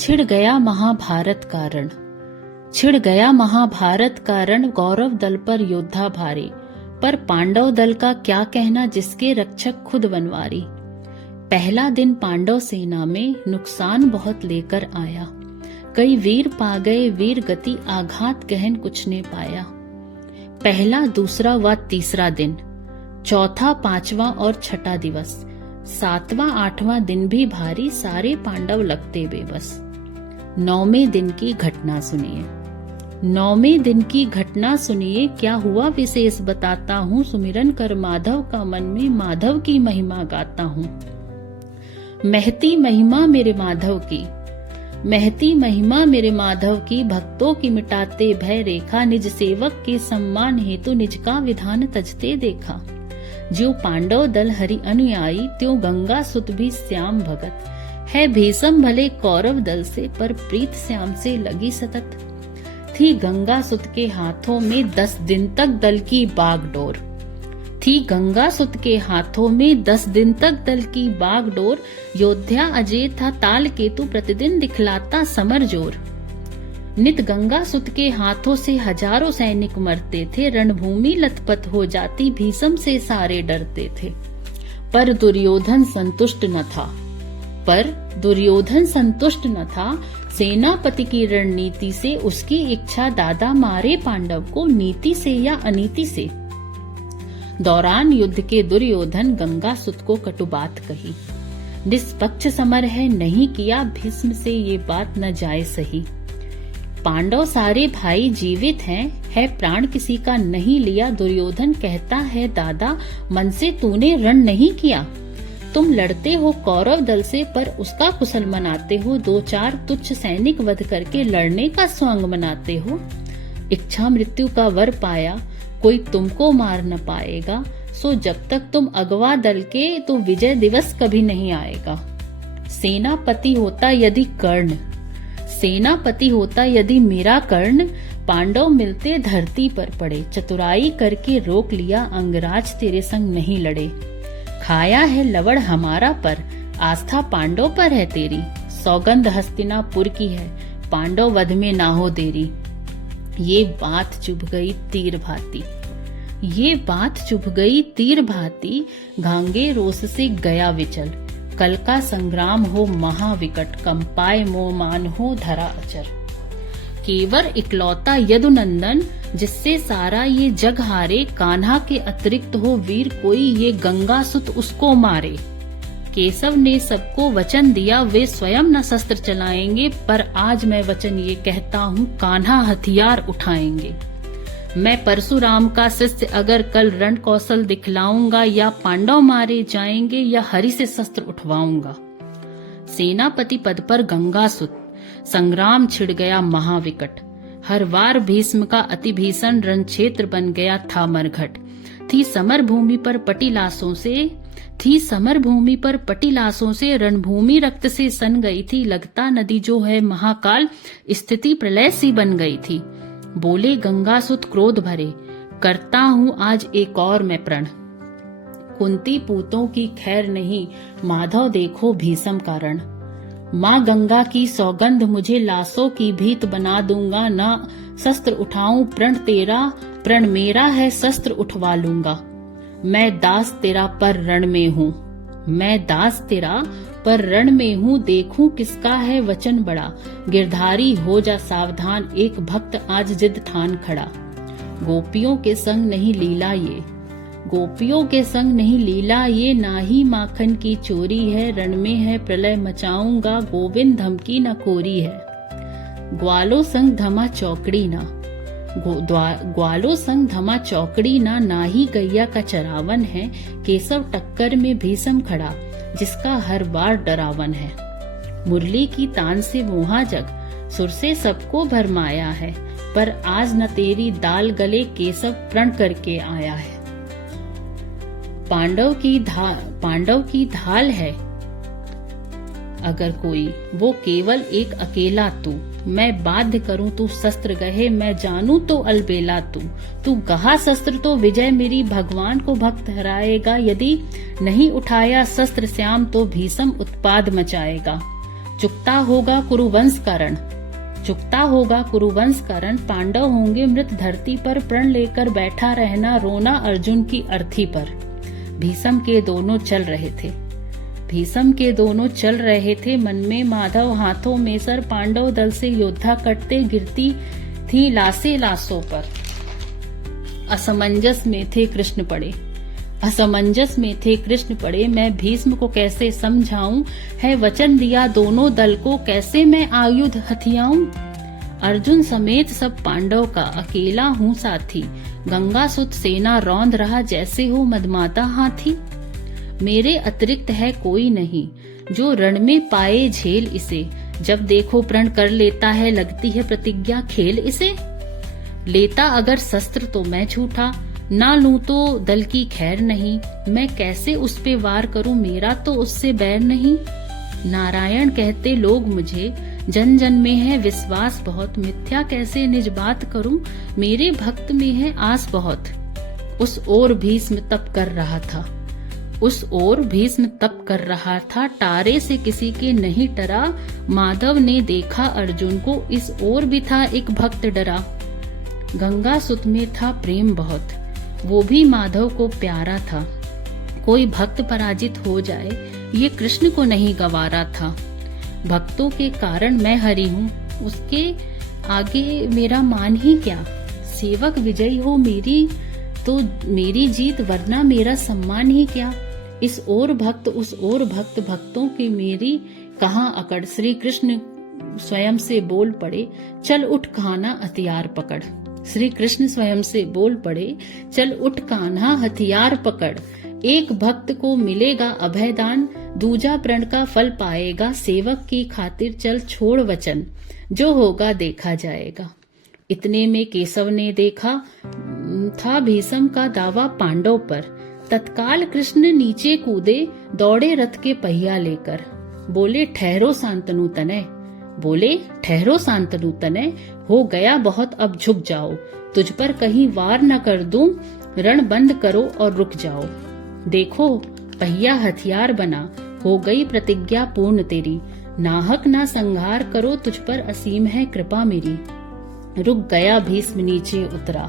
छिड़ गया महाभारत का रण। छिड़ गया महाभारत का रण, कौरव दल पर योद्धा भारी। पर पांडव दल का क्या कहना, जिसके रक्षक खुद बनवारी। पहला दिन पांडव सेना में नुकसान बहुत लेकर आया। कई वीर पा गए वीर गति, आघात गहन कुछ ने पाया। पहला दूसरा व तीसरा दिन, चौथा पांचवा और छठा दिवस, सातवां आठवां दिन भी भारी, सारे पांडव लगते बेबस। नौवें दिन की घटना सुनिए। नौवें दिन की घटना सुनिए, क्या हुआ विशेष बताता हूँ। सुमिरन कर माधव का मन में, माधव की महिमा गाता हूँ। महती महिमा मेरे माधव की, महती महिमा मेरे माधव की। भक्तों की मिटाते भय रेखा, निज सेवक के सम्मान हेतु निज का विधान तजते देखा। ज्यों पांडव दल हरि अनुयायी, त्यों गंगा सुत भी श्याम भगत। है भीषम भले कौरव दल से, पर प्रीत श्याम से लगी सतत। थी गंगा सुत के हाथों में 10 दिन तक दल की बागडोर। थी गंगा सुत के हाथों में 10 दिन तक दल की बागडोर। योद्धा अजय था ताल केतु, प्रतिदिन दिखलाता समर जोर। नित गंगा सुत के हाथों से हजारों सैनिक मरते थे। रणभूमि लथपथ हो जाती, भीषम से सारे डरते थे। पर दुर्योधन संतुष्ट न था, पर दुर्योधन संतुष्ट न था। सेनापति की रणनीति से, उसकी इच्छा दादा मारे पांडव को, नीति से या अनीति से। दौरान युद्ध के दुर्योधन गंगा सुत को कटु बात कही। निष्पक्ष समर है नहीं किया, भीष्म से ये बात न जाए सही। पांडव सारे भाई जीवित हैं, है प्राण किसी का नहीं लिया। दुर्योधन कहता है दादा, मन से तूने रण नहीं किया। तुम लड़ते हो कौरव दल से, पर उसका कुशल मनाते हो। 2-4 तुच्छ सैनिक वध करके लड़ने का स्वांग मनाते हो। इच्छा मृत्यु का वर पाया, कोई तुमको मार न पाएगा। सो जब तक तुम अगवा दल के, तो विजय दिवस कभी नहीं आएगा। सेनापति होता यदि कर्ण, सेनापति होता यदि मेरा कर्ण, पांडव मिलते धरती पर पड़े। चतुराई करके रोक लिया, अंगराज तेरे संग नहीं लड़े। खाया है लवड़ हमारा पर, आस्था पांडव पर है तेरी। सौगंध हस्तिनापुर की है, पांडव वध में ना हो देरी। ये बात चुभ गई तीर भांति, ये बात चुभ गई तीर भांति। घांगे रोष से गया विचल, कल का संग्राम हो महाविकट। कंपाए मोमान हो धरा अचर। केवल इकलौता यदुनंदन, जिससे सारा ये जग हारे। कान्हा के अतिरिक्त हो वीर कोई, ये गंगा सुत उसको मारे। केशव ने सबको वचन दिया, वे स्वयं न शस्त्र चलाएंगे। पर आज मैं वचन ये कहता हूँ, कान्हा हथियार उठाएंगे। मैं परशुराम का शिष्य अगर कल रण कौशल दिखलाऊंगा, या पांडव मारे जाएंगे या हरि से शस्त्र उठवाऊंगा। सेनापति पद पर गंगा सुत, संग्राम छिड़ गया महाविकट। हर वार भीष्म का अति भीषण रण क्षेत्र बन गया था मरघट। थी समर भूमि पर पटी लाशों से, थी समर भूमि पर पटी लाशों से। रणभूमि रक्त से सन गई थी, लगता नदी जो है महाकाल। स्थिति प्रलय सी बन गई थी। बोले गंगासुत क्रोध भरे, करता हूँ आज एक और मैं प्रण। कुंती पूतों की खैर नहीं, माधव देखो भीषम का रण। माँ गंगा की सौगंध, मुझे लाशों की भीत बना दूंगा। ना शस्त्र उठाऊं प्रण तेरा, प्रण मेरा है शस्त्र उठवा लूंगा। मैं दास तेरा पर रण में हूँ, मैं दास तेरा पर रण में हूँ। देखूं किसका है वचन बड़ा, गिरधारी हो जा सावधान। एक भक्त आज जिद ठान खड़ा, गोपियों के संग नहीं लीला ये, गोपियों के संग नहीं लीला ये। ना ही माखन की चोरी है, रण में है प्रलय मचाऊंगा। गोविंद धमकी न कोरी है, ग्वालों संग धमा चौकड़ी ना। ग्वालों संग धमा चौकड़ी ना। ना ही गैया का चरावन है, केशव टक्कर में भीषम खड़ा। जिसका हर बार डरावन है, मुरली की तान से मोहा जग। सुर से सबको भरमाया है, पर आज न तेरी दाल गले। केशव प्रण करके आया है। पांडव की ढाल है अगर कोई, वो केवल एक अकेला तू। मैं बाध्य करूं तू शस्त्र गहे, मैं जानू तो अलबेला तू गहा शस्त्र तो विजय मेरी। भगवान को भक्त हराएगा, यदि नहीं उठाया शस्त्र श्याम, तो भीषम उत्पाद मचाएगा। चुकता होगा कुरुवंश का रण, चुकता होगा कुरुवंश का रण, पांडव होंगे मृत धरती पर, प्रण लेकर बैठा रहना रोना अर्जुन की अर्थी पर। भीष्म के दोनों चल रहे थे, भीष्म के दोनों चल रहे थे, मन में माधव हाथों में सर, पांडव दल से योद्धा कटते गिरती थी लाशें लाशों पर। असमंजस में थे कृष्ण पड़े, असमंजस में थे कृष्ण पड़े, मैं भीष्म को कैसे समझाऊं, है वचन दिया दोनों दल को, कैसे मैं आयुध हथियाऊं। अर्जुन समेत सब पांडव का अकेला हूँ साथी, गंगा सुत सेना रौंद रहा जैसे हो मदमाता हाथी। मेरे अतिरिक्त है कोई नहीं, जो रण में पाए झेल इसे, जब देखो प्रण कर लेता है, लगती है प्रतिज्ञा खेल इसे। लेता अगर शस्त्र तो मैं झूठा, ना लूं तो दल की खैर नहीं, मैं कैसे उस पे वार करूं, मेरा तो उससे बैर नहीं। नारायण कहते लोग मुझे, जन जन में है विश्वास बहुत, मिथ्या कैसे निज बात करूं, मेरे भक्त में है आस बहुत। उस ओर भीष्म तप कर रहा था, उस ओर भीष्म तप कर रहा था, तारे से किसी के नहीं टरा, माधव ने देखा अर्जुन को, इस ओर भी था एक भक्त डरा। गंगा सुत में था प्रेम बहुत, वो भी माधव को प्यारा था, कोई भक्त पराजित हो जाए ये कृष्ण को नहीं गवारा था। भक्तों के कारण मैं हरि हूँ, उसके आगे मेरा मान ही क्या, सेवक विजयी हो मेरी तो मेरी जीत, वरना मेरा सम्मान ही क्या। इस ओर भक्त उस ओर भक्त, भक्तों की मेरी कहाँ अकड़। श्री कृष्ण स्वयं से बोल पड़े, चल उठ कान्हा हथियार पकड़। श्री कृष्ण स्वयं से बोल पड़े, चल उठ कान्हा हथियार पकड़। एक भक्त को मिलेगा अभयदान, दूजा प्रण का फल पाएगा, सेवक की खातिर चल छोड़ वचन, जो होगा देखा जाएगा। इतने में केशव ने देखा था भीष्म का दावा पांडव पर, तत्काल कृष्ण नीचे कूदे, दौड़े रथ के पहिया लेकर, बोले ठहरो शांतनु तनय, बोले ठहरो शांतनु तनय, हो गया बहुत अब झुक जाओ, तुझ पर कहीं वार न कर दूं, रण बंद करो और रुक जाओ। देखो पहिया हथियार बना, हो गई प्रतिज्ञा पूर्ण तेरी, नाहक ना संहार करो, तुझ पर असीम है कृपा मेरी। रुक गया भीष्म नीचे उतरा,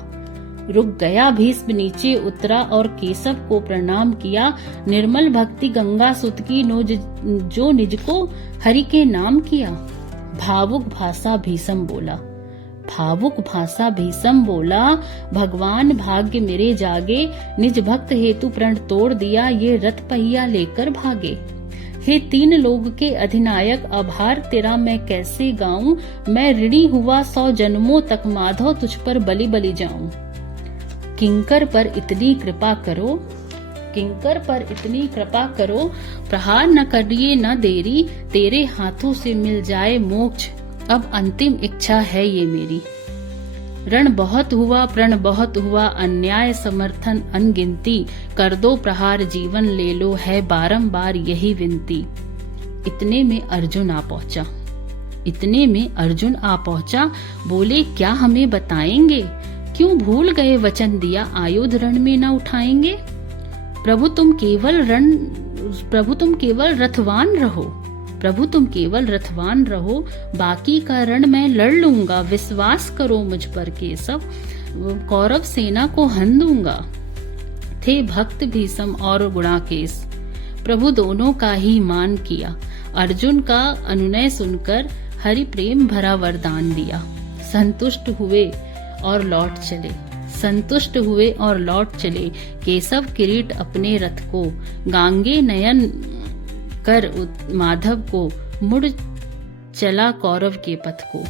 रुक गया भीष्म नीचे उतरा, और केशव को प्रणाम किया, निर्मल भक्ति गंगा सुत की, जो निज को हरि के नाम किया। भावुक भाषा भीष्म बोला, भावुक भाषा भीष्म बोला, भगवान भाग्य मेरे जागे, निज भक्त हेतु प्रण तोड़ दिया, ये रथ पहिया लेकर भागे। हे तीन लोग के अधिनायक, आभार तेरा मैं कैसे गाऊं, मैं ऋणी हुआ 100 जन्मों तक, माधव तुझ पर बलि बलि जाऊं। किंकर पर इतनी कृपा करो, किंकर पर इतनी कृपा करो, प्रहार न करिए न देरी, तेरे हाथों से मिल जाए मोक्ष, अब अंतिम इच्छा है ये मेरी। रण बहुत हुआ प्रण बहुत हुआ, अन्याय समर्थन अनगिनती, कर दो प्रहार जीवन ले लो, है बारंबार यही विनती। इतने में अर्जुन आ पहुंचा, इतने में अर्जुन आ पहुंचा, बोले क्या हमें बताएंगे, क्यों भूल गए वचन दिया, आयुध रण में न उठाएंगे। प्रभु तुम केवल रथवान रहो, प्रभु तुम केवल रथवान रहो, बाकी का रण मैं लड़ लूंगा, विश्वास करो मुझ पर केशव, कौरव सेना को हन दूंगा। थे भक्त भीष्म और गुणाकेश, प्रभु दोनों का ही मान किया, अर्जुन का अनुनय सुनकर हरि प्रेम भरा वरदान दिया। संतुष्ट हुए और लौट चले, संतुष्ट हुए और लौट चले, केशव किरीट अपने रथ को, गांगे नयन कर माधव को, मुड़ चला कौरव के पथ को।